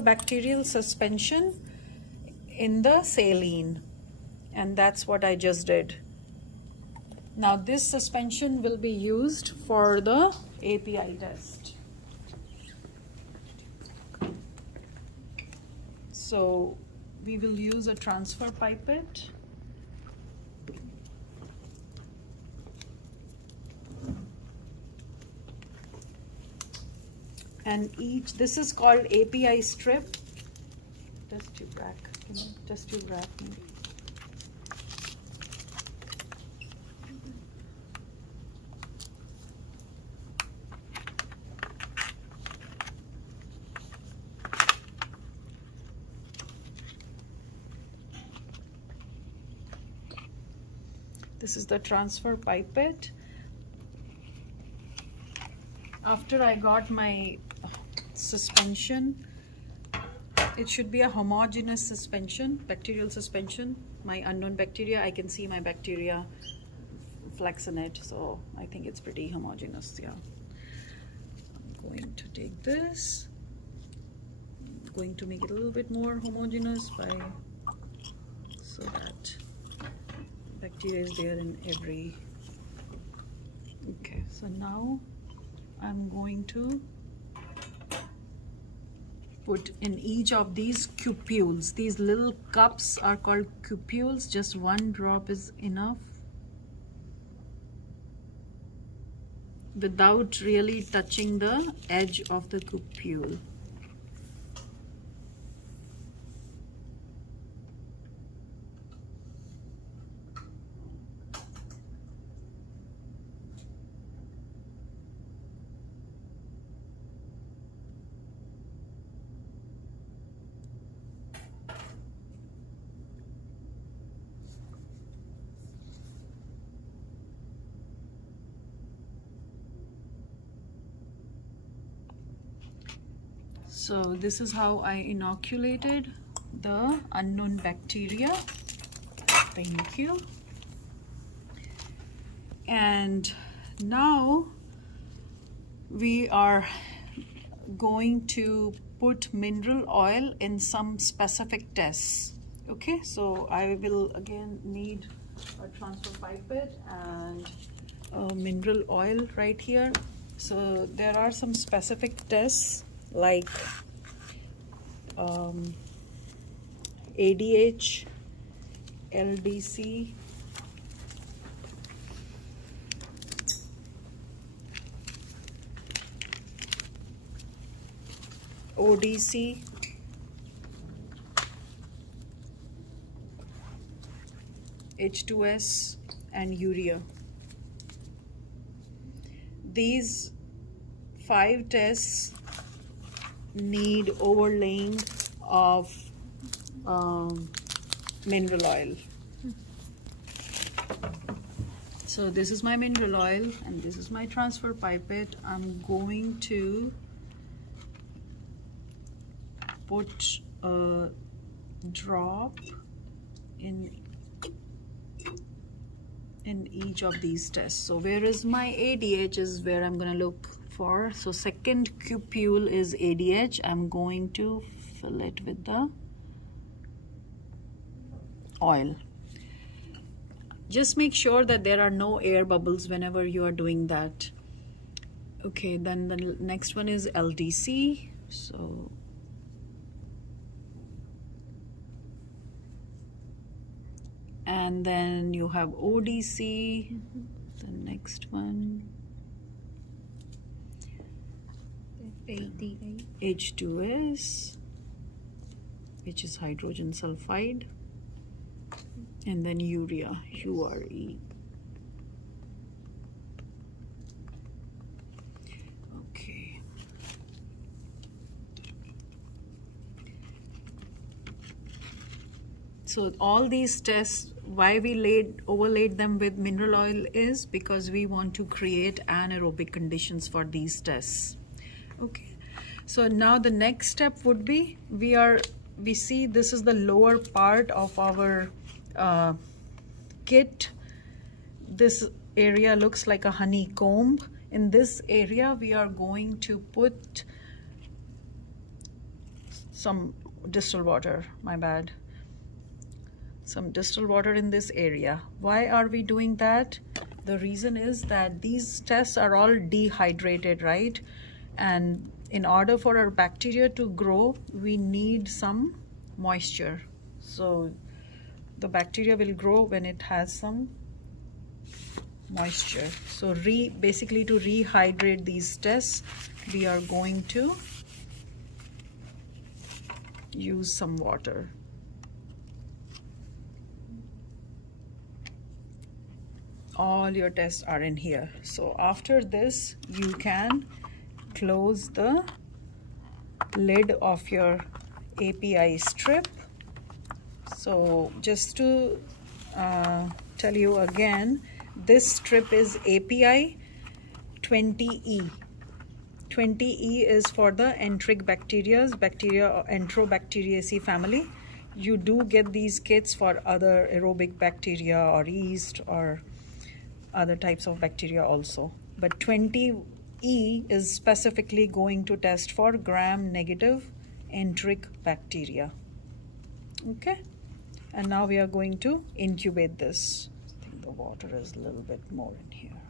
bacterial suspension in the saline, and that's what I just did. Now this suspension will be used for the API test. So we will use a transfer pipette. And this is called API strip. Test tube rack. Test tube rack maybe. This is the transfer pipette. After I got my suspension, it should be a homogeneous suspension, bacterial suspension. My unknown bacteria, I can see my bacteria flex in it, so I think it's pretty homogeneous. Yeah, I'm going to take this. I'm going to make it a little bit more homogeneous so that bacteria is there in every. Okay, so now I'm going to put in each of these cupules. These little cups are called cupules. Just one drop is enough, without really touching the edge of the cupule. So this is how I inoculated the unknown bacteria. Thank you. And now we are going to put mineral oil in some specific tests. Okay, so I will again need a transfer pipette and a mineral oil right here. So there are some specific tests like ADH, LDC, ODC, H2S, and urea. These 5 tests need overlaying of mineral oil. So this is my mineral oil and this is my transfer pipette. I'm going to put a drop in each of these tests. So where is my ADH is where I'm gonna look for. So second cupule is ADH. I'm going to fill it with the oil. Just make sure that there are no air bubbles whenever you are doing that. Okay, then the next one is LDC. So and then you have ODC, the next one, H2S, which is hydrogen sulfide, and then urea, URE. Okay. So all these tests, why we overlaid them with mineral oil is because we want to create anaerobic conditions for these tests. Okay, so now the next step would be we see this is the lower part of our kit. This area looks like a honeycomb. In this area we are going to put some distilled water, my bad. Some distilled water in this area. Why are we doing that? The reason is that these tests are all dehydrated, right? And in order for our bacteria to grow, we need some moisture. So the bacteria will grow when it has some moisture. So basically to rehydrate these tests, we are going to use some water. All your tests are in here. So after this, you can close the lid of your API strip. So just to tell you again, this strip is API 20E. 20E is for the enteric bacteria, Enterobacteriaceae family. You do get these kits for other aerobic bacteria or yeast or other types of bacteria also. But 20E is specifically going to test for gram-negative enteric bacteria. Okay, and now we are going to incubate this. I think the water is a little bit more in here.